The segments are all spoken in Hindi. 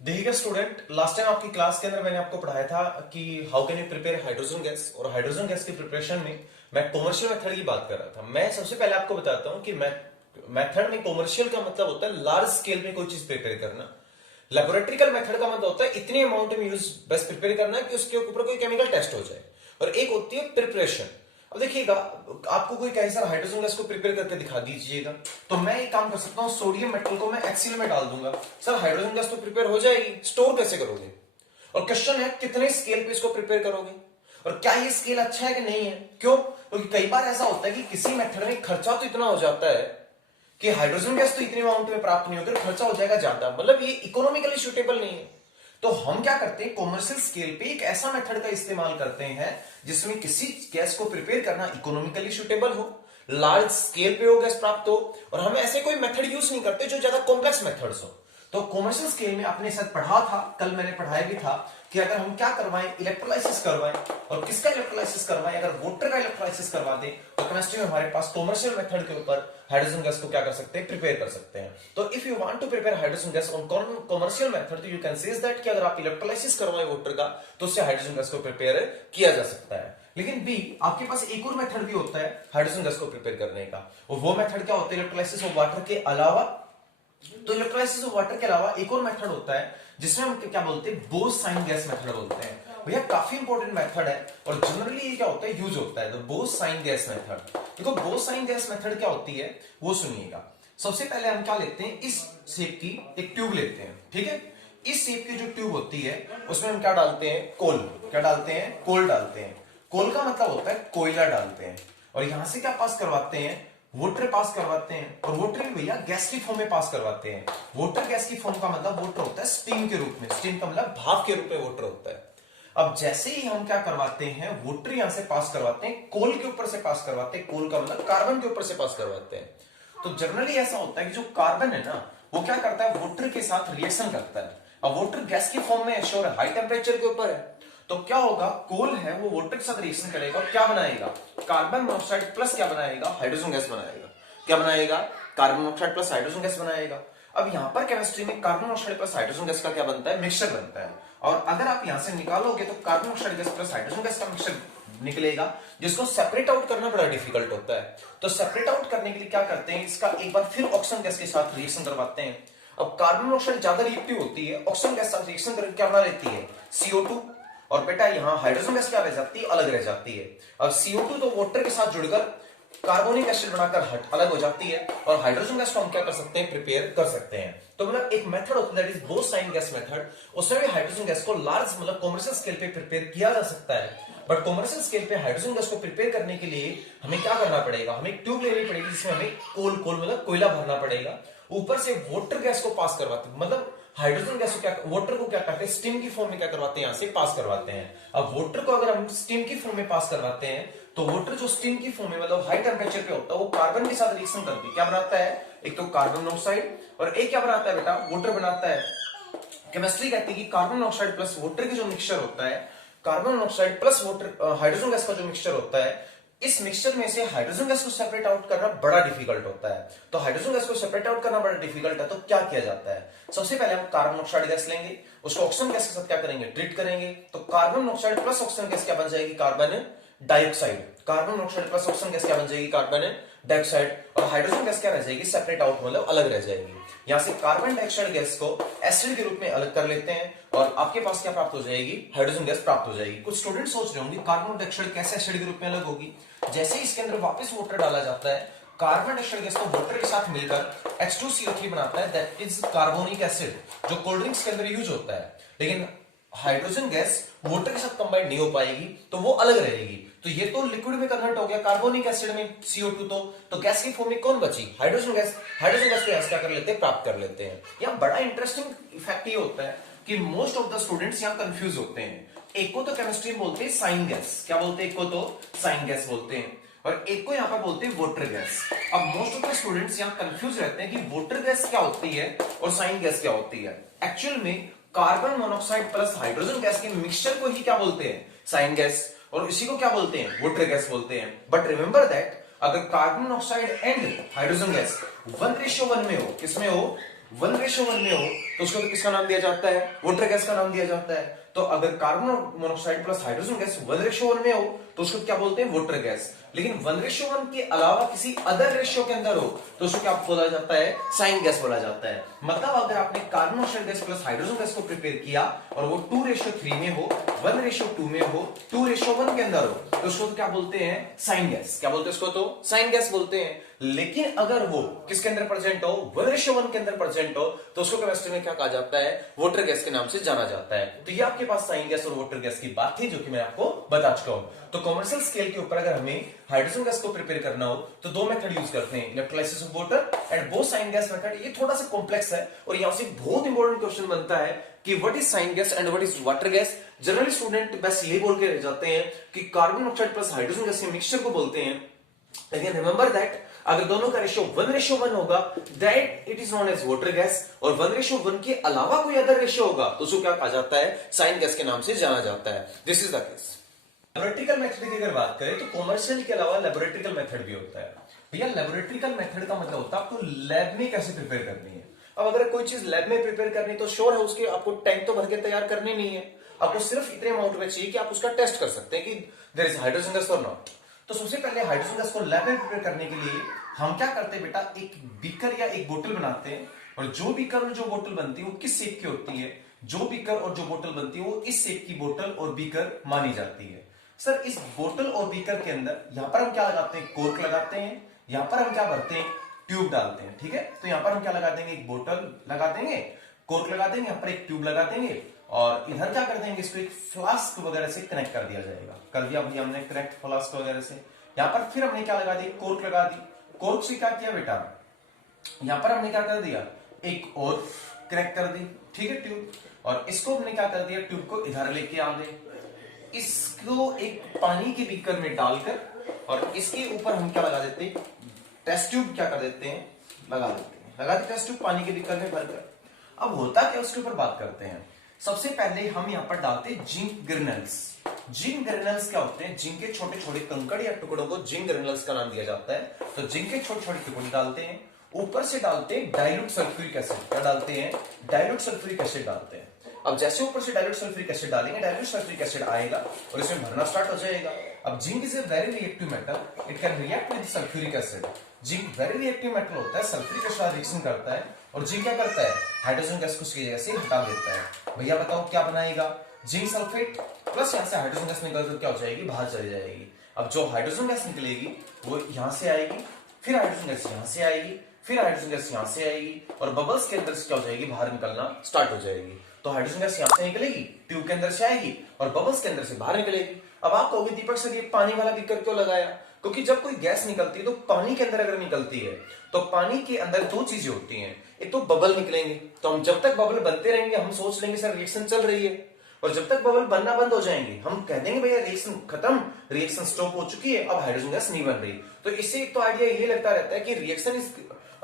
देखिएगा स्टूडेंट, लास्ट टाइम आपकी क्लास के अंदर मैंने आपको पढ़ाया था कि how can you prepare hydrogen gas, और हाइड्रोजन गैस की प्रिपरेशन में मैं कॉमर्शियल मेथड की बात कर रहा था। मैं सबसे पहले आपको बताता हूं कि मेथड में कॉमर्शियल का मतलब होता है लार्ज स्केल में कोई चीज प्रिपेयर करना। लेबोरेटरिकल मेथड का मतलब होता है इतने अमाउंट में यूज बस प्रिपेयर करना है कि उसके ऊपर कोई केमिकल टेस्ट हो जाए। और एक होती है प्रिपरेशन। अब देखिएगा, आपको कोई कहे सर हाइड्रोजन गैस को प्रिपेयर करके दिखा दीजिएगा, तो मैं एक काम कर सकता हूं, सोडियम मेटल को मैं HCl में डाल दूंगा। सर हाइड्रोजन गैस तो प्रिपेयर हो जाएगी, स्टोर कैसे करोगे? और क्वेश्चन है कितने स्केल पे इसको प्रिपेयर करोगे, और क्या ये स्केल अच्छा है कि नहीं है? क्यों? क्योंकि कई बार ऐसा होता है कि किसी मेथड में खर्चा तो इतना हो जाता है कि हाइड्रोजन गैस तो इतने अमाउंट में प्राप्त नहीं होगी, खर्चा हो जाएगा ज्यादा, मतलब ये इकोनॉमिकली सुटेबल नहीं है। तो हम क्या करते हैं, कॉमर्शियल स्केल पे एक ऐसा मेथड का इस्तेमाल करते हैं जिसमें किसी गैस को प्रिपेयर करना इकोनॉमिकली सुटेबल हो, लार्ज स्केल पे हो गैस प्राप्त हो, और हम ऐसे कोई मेथड यूज नहीं करते जो ज्यादा कॉम्प्लेक्स मेथड्स हो। तो कॉमर्शियल स्केल में आपने साथ पढ़ा था, कल मैंने पढ़ाया भी था कि अगर हम क्या करवाएं, इलेक्ट्रोलाइसिस करवाएं, और किसका इलेक्ट्रोलाइसिस करवाएं, अगर वाटर का इलेक्ट्रोलाइसिस करवा दें तो केमिस्ट्री में हमारे पास कॉमर्शियल मेथड के ऊपर हाइड्रोजन गैस को क्या कर सकते हैं, प्रिपेयर कर सकते हैं। तो if you want to prepare hydrogen gas on commercial method, तो यू कैन से दैट कि अगर आप इलेक्ट्रोलाइसिस करवाएं वाटर का तो उससे हाइड्रोजन गैस को प्रिपेयर किया जा सकता है। लेकिन बी, आपके पास एक और मेथड भी होता है हाइड्रोजन गैस को प्रिपेयर करने का, और वो मेथड क्या होता है, इलेक्ट्रोलाइसिस ऑफ वाटर के अलावा। तो इलेक्ट्रोलाइसिस ऑफ वाटर के अलावा एक और मेथड होता है जिसमें हम क्या बोलते हैं, बोस-साइन गैस मेथड बोलते हैं। भैया काफी इंपॉर्टेंट मेथड है, और जनरली ये क्या होता है, यूज होता है, तो बोस-साइन गैस मेथड। देखो बोस-साइन गैस मेथड क्या होती है वो सुनिएगा। सबसे पहले हम क्या लेते हैं, इस शेप की एक ट्यूब लेते हैं, ठीक है। इस शेप की जो ट्यूब होती है उसमें हम क्या डालते हैं, कोल। क्या डालते हैं? कोल डालते हैं। कोल का मतलब होता है कोयला डालते हैं, और यहां से क्या पास करवाते हैं, वाटर पास करवाते हैं, और वाटर भी भैया गैस की फॉर्म में पास करवाते हैं। वाटर गैस की फॉर्म का मतलब वाटर होता है स्टीम के रूप में, स्टीम का मतलब भाप के रूप में वाटर होता है। अब जैसे ही हम क्या करवाते हैं, वाटर यहां से पास करवाते हैं, कोल के ऊपर से पास करवाते हैं, कोल का मतलब कार्बन के ऊपर से पास करवाते हैं। तो जनरली ऐसा होता है कि जो कार्बन है ना, वो क्या करता है, वाटर के साथ रिएक्शन करता है। अब वाटर गैस की फॉर्म में श्योर हाई टेम्परेचर के ऊपर है, तो क्या होगा, कोल है वो वाटर के साथ रिएक्शन करेगा और क्या बनाएगा, कार्बन मोनोऑक्साइड प्लस क्या बनाएगा, हाइड्रोजन गैस बनाएगा। क्या बनाएगा? Carbon monoxide plus hydrogen gas बनाएगा। अब यहां पर केमिस्ट्री में carbon monoxide plus hydrogen gas का क्या बनता है, मिक्सचर बनता है। और अगर आप यहां से निकालोगे तो carbon monoxide gas plus hydrogen gas का मिक्सचर निकलेगा, जिसको सेपरेट आउट करना बड़ा डिफिकल्ट होता है। तो सेपरेट आउट करने के लिए क्या करते हैं, इसका एक बार फिर ऑक्सीजन गैस के साथ रिएक्शन करवाते हैं। अब कार्बन मोनोऑक्साइड ज्यादा रिएक्टिव होती है, ऑक्सीजन गैस साथ रिएक्शन करके क्या बना लेती है, CO2। और बेटा यहाँ हाइड्रोजन गैस क्या रह जाती है, अलग रह जाती है। अब CO2 तो वाटर के साथ जुड़कर कार्बोनिक एसिड बनाकर हट अलग हो जाती है, और हाइड्रोजन गैस को हम क्या कर सकते हैं, प्रिपेयर कर सकते हैं। तो मतलब एक मेथड होता है दैट इज बोस-साइन गैस मेथड, उसमें भी हाइड्रोजन गैस को लार्ज मतलब कॉमर्शियल स्केल पे प्रिपेयर किया जा सकता है। बट कॉमर्शियल स्केल पे हाइड्रोजन गैस को प्रिपेयर करने के लिए हमें क्या करना पड़ेगा, हमें एक ट्यूब लेनी पड़ेगी जिसमें हमें कोल कोल मतलब कोयला भरना पड़ेगा, ऊपर से वाटर गैस को पास करवाते, मतलब हाइड्रोजन गैस को क्या, वाटर को क्या करते हैं, स्टीम की फॉर्म में क्या करवाते हैं, यहां से पास करवाते हैं। अब वाटर को अगर हम स्टीम की फॉर्म में पास करवाते हैं, तो वाटर जो स्टीम की फॉर्म में मतलब हाई टेम्परेचर पे होता है, वो कार्बन के साथ रिएक्शन करके क्या बनाता है, एक तो कार्बन मोनोऑक्साइड, और एक क्या बनाता है बेटा, वाटर बनाता है। केमिस्ट्री कहती है कि कार्बन मोनोऑक्साइड प्लस वाटर की जो मिक्सचर होता है, carbon monoxide plus water hydrogen gas का जो मिक्सचर होता है, इस मिक्सचर में से हाइड्रोजन गैस को सेपरेट आउट करना बड़ा डिफिकल्ट होता है। तो हाइड्रोजन गैस को सेपरेट आउट करना बड़ा डिफिकल्ट है, तो क्या किया जाता है, सबसे पहले हम कार्बन मोनोऑक्साइड गैस लेंगे, उसको ऑक्सीजन गैस के साथ क्या करेंगे, ट्रीट करेंगे। तो carbon monoxide plus oxygen gas क्या बन जाएगी, carbon dioxide. Carbon monoxide plus oxygen gas क्या बन जाएगी, कार्बन डाइऑक्साइड। और हाइड्रोजन गैस क्या रह जाएगी, सेपरेट आउट मतलब अलग रह जाएगी। यहां से कार्बन डाइऑक्साइड गैस को एसिड के रूप में अलग कर लेते हैं, और आपके पास क्या प्राप्त हो जाएगी, हाइड्रोजन गैस प्राप्त हो जाएगी। कुछ स्टूडेंट सोच रहे होंगे कार्बन डाइऑक्साइड कैसे एसिड के रूप में अलग होगी, जैसे इसके अंदर वापस वाटर डाला जाता है, कार्बन डाइऑक्साइड गैस को वाटर के साथ मिलकर H2CO3 बनाता है, दैट इज कार्बोनिक एसिड, जो कोल्ड ड्रिंक्स के अंदर यूज होता है। लेकिन हाइड्रोजन गैस वाटर के साथ कंबाइन नहीं हो पाएगी, तो वो अलग रहेगी। तो ये तो लिक्विड में कन्वर्ट हो गया कार्बोनिक एसिड में, CO2 तो गैस की फॉर्म में कौन बची, हाइड्रोजन गैस। हाइड्रोजन गैस को यहां क्या कर लेते हैं, प्राप्त कर लेते हैं। यहाँ बड़ा इंटरेस्टिंग फैक्ट ये होता है कि मोस्ट ऑफ द स्टूडेंट्स यहाँ कंफ्यूज होते हैं। एक को तो केमिस्ट्री में बोलते हैं साइन गैस, क्या बोलते हैं, एक को तो साइन गैस बोलते हैं, और एक को यहाँ पर बोलते हैं वाटर गैस। अब मोस्ट ऑफ द स्टूडेंट्स यहाँ कंफ्यूज रहते हैं कि वाटर गैस क्या होती है और साइन गैस क्या होती है। एक्चुअल में carbon monoxide plus hydrogen gas के मिक्सचर को ही क्या बोलते हैं, साइन गैस, और इसी को क्या बोलते हैं, वाटर गैस बोलते हैं। बट रिमेंबर दैट अगर carbon monoxide and hydrogen gas 1:1 में हो, किसमें हो, 1:1 में हो, तो उसको तो किसका नाम दिया जाता है, वाटर गैस का नाम दिया जाता है। तो अगर carbon monoxide plus hydrogen gas 1:1 में हो तो उसको क्या बोलते हैं, वाटर गैस। लेकिन 1:1 के अलावा किसी अदर रेशियो के अंदर हो तो उसको क्या बोला जाता है, साइन गैस बोला जाता है। मतलब अगर आपने carbon monoxide gas plus hydrogen gas को प्रिपेयर किया और वो 2:3 में हो, 1:2 में हो, 2:1 के अंदर हो तो उसको तो क्या बोलते हैं, साइन गैस। क्या बोलते हैं उसको, तो साइन गैस बोलते हैं। लेकिन अगर वो किसके अंदर प्रेजेंट हो, 1:1 के अंदर प्रेजेंट हो तो उसको केमिस्ट्री में क्या कहा जाता है, वाटर गैस के नाम से जाना जाता है। तो ये आपके पास साइन गैस और वाटर गैस की बात थी जो कि मैं आपको बता चुका हूं। तो कमर्शियल स्केल के ऊपर अगर हमें हाइड्रोजन गैस को प्रिपेयर करना हो तो दो मेथड यूज करते हैं, electrolysis of water and both sign gas method. ये थोड़ा सा कॉम्प्लेक्स है और यहां से बहुत इंपॉर्टेंट क्वेश्चन बनता है कि what is sine gas and what is water gas. Generally student बस ये बोल के रह जाते हैं कि carbon monoxide plus hydrogen gas के मिक्सचर को बोलते हैं। लेकिन रिमेंबर दैट अगर दोनों का रेशियो 1:1 होगा that it is known as water gas, और 1:1 के अलावा कोई अदर रेशियो होगा तो उसको क्या कहा जाता है, साइन गैस के नाम से जाना जाता है। This is the case. Laboratorical method की अगर बात करें तो कॉमर्शियल के अलावा लैबोरेटरिकल मेथड भी होता है। भैया लैबोरेटरिकल मेथड का मतलब होता है आपको लैब में कैसे प्रिपेयर करनी है। अब अगर कोई चीज लैब में प्रिपेयर करनी तो श्योर है उसके आपको टैंक तो भर के तैयार करने नहीं है, आपको सिर्फ इतने अमाउंट में चाहिए कि आप उसका टेस्ट कर सकते हैं कि देयर इज हाइड्रोजन गैस और नॉट। तो सबसे पहले हाइड्रोजन गैस को लैब में प्रिपेयर करने के लिए हम क्या करते हैं बेटा, एक बीकर या एक बोतल बनाते हैं और जो बीकर और जो बोतल बनती है वो किस शेप की होती है, जो बीकर और जो बोतल बनती है वो इस शेप की बोतल और बीकर मानी जाती है। सर इस बोतल और बीकर के अंदर यहां पर हम क्या लगाते हैं, कोर्क लगाते हैं, यहां पर हम क्या भरते हैं, ट्यूब डालते हैं। ठीक है, तो यहां पर हम क्या लगा देंगे, एक बोतल लगा देंगे, कोर्क लगा देंगे, यहां पर एक ट्यूब लगा देंगे और इधर क्या कर देंगे, इसको एक फ्लास्क वगैरह से कनेक्ट कर दिया जाएगा। कर दिया भैया हमने कनेक्ट फ्लास्क वगैरह से। यहां पर फिर हमने क्या लगा दी, कोर्क लगा दी। कोर्क से क्या किया बेटा, यहां पर हमने क्या कर दिया, एक और कनेक्ट कर दी। ठीक है, ट्यूब, और इसको हमने क्या कर दिया, ट्यूब को इधर लेके आ गए, इसको एक पानी के बीकर में डालकर और इसके ऊपर हम क्या लगा देते हैं, टेस्ट ट्यूब क्या कर देते हैं, लगा देते हैं। लगा दी टेस्ट ट्यूब पानी के बीकर में भरकर। अब होता क्या उसके ऊपर बात करते हैं। सबसे पहले हम यहां पर डालते हैं जिंक ग्रेनुल्स। जिंक ग्रेनुल्स क्या होते हैं, जिंक के छोटे छोटे कंकड़ या टुकड़ों को जिंक ग्रेनुल्स का नाम दिया जाता है। तो जिंक के छोटे छोटे टुकड़े डालते हैं, ऊपर से डालते हैं डाइल्यूट सल्फ्यूरिक एसिड। क्या डालते हैं, डाइल्यूट सल्फ्यूरिक एसिड डालते हैं। अब जैसे ऊपर से डाइल्यूट सल्फ्यूरिक एसिड डालेंगे, डाइल्यूट सल्फ्यूरिक एसिड आएगा और इसमें भरना स्टार्ट हो जाएगा। अब zinc is a very reactive metal, it can react with sulphuric acid. Zinc very reactive metal होता है, सल्फ्यूरिक एसिड रिएक्शन करता है और जिंक क्या करता है, हाइड्रोजन गैस को उसकी जगह से हटा देता है। भैया बताओ क्या बनाएगा, जिंक सल्फेट प्लस यहां से हाइड्रोजन गैस निकलकर क्या हो जाएगी, बाहर चली जाएगी। अब जो हाइड्रोजन गैस निकलेगी वो यहां से आएगी, फिर हाइड्रोजन गैस यहां से आएगी, फिर हाइड्रोजन गैस यहां से आएगी और बबल्स के अंदर से क्या हो जाएगी, बाहर निकलना स्टार्ट हो जाएगी। तो हाइड्रोजन गैस यहां से निकलेगी, ट्यूब के अंदर से आएगी और बबल्स के अंदर से बाहर निकलेगी। अब आप कहोगे दीपक सर ये पानी वाला बीकर क्यों लगाया, क्योंकि जब कोई गैस निकलती है तो पानी के अंदर अगर निकलती है तो पानी के अंदर दो चीजें होती हैं, एक तो बबल निकलेंगे, तो हम जब तक बबल बनते रहेंगे हम सोच लेंगे सर रिएक्शन चल रही है, और जब तक बबल बनना बंद हो जाएंगे हम कह देंगे भैया रिएक्शन खत्म, रिएक्शन स्टॉप हो चुकी है, अब हाइड्रोजन गैस नहीं बन रही। तो इससे एक तो आइडिया ये लगता रहता है कि रिएक्शन इज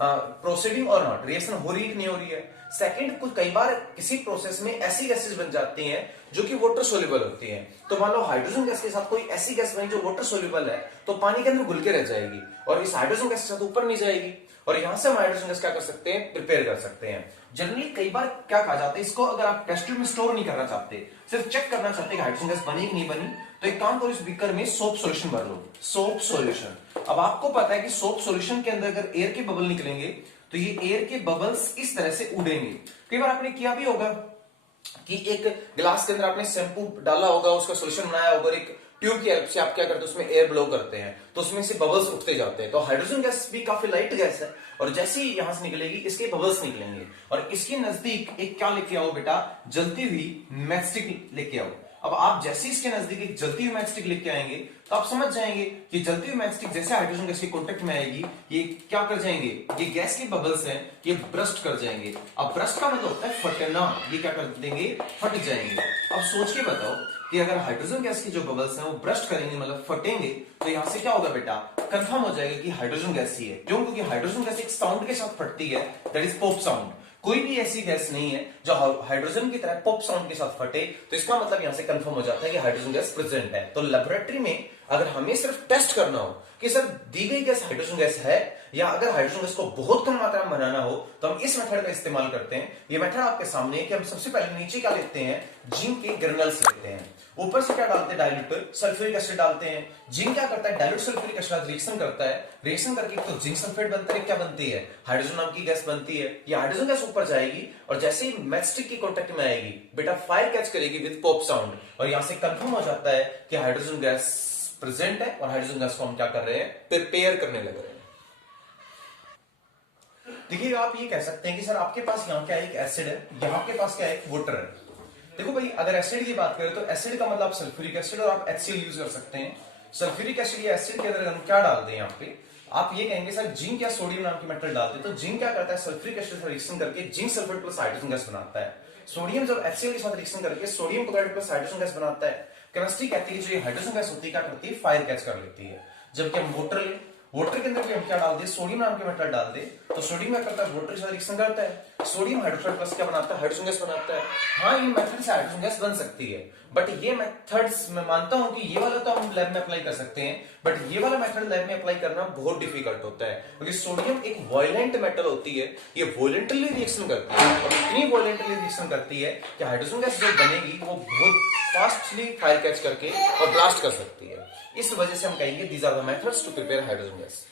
प्रोसीडिंग और नॉट, रिएक्शन हो रही है कि नहीं हो रही है। सेकंड, कुछ कई बार किसी प्रोसेस में ऐसी गैसेस बन जाती हैं जो कि वाटर सोल्यूबल होती हैं। तो मान लो हाइड्रोजन गैस के साथ कोई ऐसी गैस बनी जो वाटर सोल्यूबल है तो पानी के अंदर घुल के रह जाएगी और इस हाइड्रोजन गैस के साथ ऊपर नहीं जाएगी, और यहां से हम हाइड्रोजन गैस क्या कर सकते हैं, प्रिपेयर कर सकते हैं। जनरली कई बार क्या कहा जाता है, इसको अगर आप टेस्ट ट्यूब में स्टोर नहीं करना चाहते, सिर्फ चेक करना चाहते हैं कि हाइड्रोजन गैस बनी कि नहीं बनी, तो एक काम करो इस बीकर में सोप सॉल्यूशन भर लो, सोप सॉल्यूशन। अब आपको पता है कि सोप सॉल्यूशन के अंदर अगर एयर के बबल निकलेंगे तो ये एयर के बबल्स इस तरह से उड़ेंगे। कई बार आपने किया भी होगा कि एक गिलास के अंदर आपने शैंपू डाला होगा, उसका सॉल्यूशन बनाया होगा और एक ट्यूब की हेल्प से आप क्या करते हैं, उसमें एयर ब्लो करते हैं तो उसमें से बबल्स उठते जाते हैं। तो हाइड्रोजन गैस भी काफी लाइट गैस है और जैसे ही यहां से निकलेगी इसके बबल्स निकलेंगे और इसके नजदीक एक क्या लेके आओ बेटा, जलती हुई मैचस्टिक लेके आओ। अब आप जैसे इसके नजदीक एक जलती हुई मैचस्टिक लेके आएंगे तो आप समझ जाएंगे कि जलती हुई मैचस्टिक जैसे हाइड्रोजन गैस के कांटेक्ट में आएगी ये क्या कर जाएंगे, ये गैस के बबल्स हैं ये ब्रस्ट कर जाएंगे। अब ब्रस्ट का मतलब होता है फटना, ये क्या कर देंगे, फट जाएंगे। अब सोच के बताओ कि अगर हाइड्रोजन गैस की जो बबल्स हैं वो ब्रस्ट करेंगे मतलब फटेंगे तो यहां से क्या होगा बेटा, कंफर्म हो जाएगा कि हाइड्रोजन गैस ही है। क्यों, क्योंकि हाइड्रोजन गैस एक साउंड के साथ फटती है, दैट इज पॉप साउंड। कोई भी ऐसी गैस नहीं है जो हाइड्रोजन की तरह पॉप साउंड के साथ फटे, तो इसका मतलब यहां से कंफर्म हो जाता है कि हाइड्रोजन गैस प्रेजेंट है। तो लेबोरेटरी में अगर हमें सिर्फ टेस्ट करना हो कि सर दी गई गैस हाइड्रोजन गैस है, या अगर हाइड्रोजन गैस को बहुत कम मात्रा में बनाना हो, तो हम इस मेथड का इस्तेमाल करते हैं। ये मेथड आपके सामने है कि हम सबसे पहले नीचे क्या लेते हैं, जिंक के ग्रेनुल्स लेते हैं, ऊपर से क्या डालते हैं, डाइल्यूट पर सल्फ्यूरिक एसिड डालते हैं। जिंक क्या करता है, डाइल्यूट सल्फ्यूरिक एसिड रिएक्शन करता है, रिएक्शन करके तो जिंक सल्फेट बनता है, क्या बनती है, हाइड्रोजन नाम की गैस बनती है। ये हाइड्रोजन गैस ऊपर जाएगी और जैसे ही मैचस्टिक की कांटेक्ट में आएगी बेटा फायर कैच करेगी विद पॉप साउंड, और यहां से कंफर्म हो जाता है कि हाइड्रोजन गैस प्रेजेंट है और हाइड्रोजन गैस को हम क्या कर रहे हैं, प्रिपेयर करने लग रहे हैं। देखिए आप ये कह सकते हैं कि सर आपके पास यहाँ क्या एक एसिड है, यहाँ आपके पास क्या एक वाटर है। देखो भाई अगर एसिड की बात करें तो एसिड का मतलब सल्फ्यूरिक एसिड, और आप HCl यूज कर सकते हैं। सल्फ्यूरिक एसिड या एसिड के अंदर हम क्या डाल दें, यहाँ पे आप ये कहेंगे सर जिंक या सोडियम नाम की मेटल डाल दें, तो जिंक क्या करता है, सल्फ्यूरिक एसिड से रिएक्शन करके zinc sulphate plus hydrogen gas बनाता है। सोडियम जब HCl के साथ रिएक्शन करके sodium chloride plus hydrogen gas बनाता है। केमिस्ट्री कहती है जो ये हाइड्रोजन गैस होती है क्या करती है, फायर कैच कर लेती है। जबकि हम वाटर लें, वाटर के अंदर भी हम क्या डाल दे, सोडियम नाम के मेटल डाल दे, तो सोडियम क्या करता है, वाटर के साथ रिएक्शन करता है, सोडियम हाइड्रोक्साइड प्लस क्या बनाता है, हाइड्रोजन गैस बनाता है। हाँ ये मेथड से हाइड्रोजन गैस बन सकती है, बट ये मेथड्स मैं मानता हूं कि ये वाला तो हम लैब में अप्लाई कर सकते हैं, बट ये वाला मेथड लैब में अप्लाई करना बहुत डिफिकल्ट होता है, क्योंकि सोडियम एक वॉयलेंट मेटल होती है, ये वॉयलेंटली रिएक्शन करती है, और इतनी वॉयलेंटली रिएक्शन करती है कि हाइड्रोजन गैस जो बनेगी वो बहुत फास्टली फायर कैच करके और ब्लास्ट कर सकती है। इस वजह से हम कहेंगे these are the methods to prepare hydrogen gas.